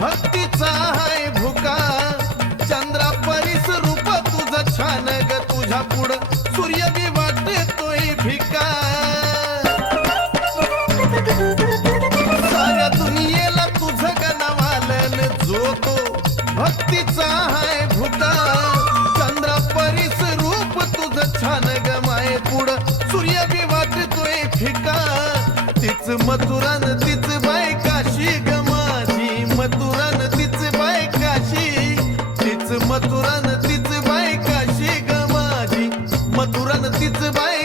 भक्तीचा हाय भुका. चंद्रा परीस रूप तुझ छान ग तुझ्या पुढ सूर्य बी वाटे तोय भिका. साऱ्या दुनियेला तुझ गणवालन जो तो भक्तीचा हाय भुका. चंद्रा परीस रूप तुझ छान ग माये पुढ सूर्य बी वाटे तोय फिका तीच मथुरा मथुरा तीच बाय काशी ग माझी? मथुरा तीच बाय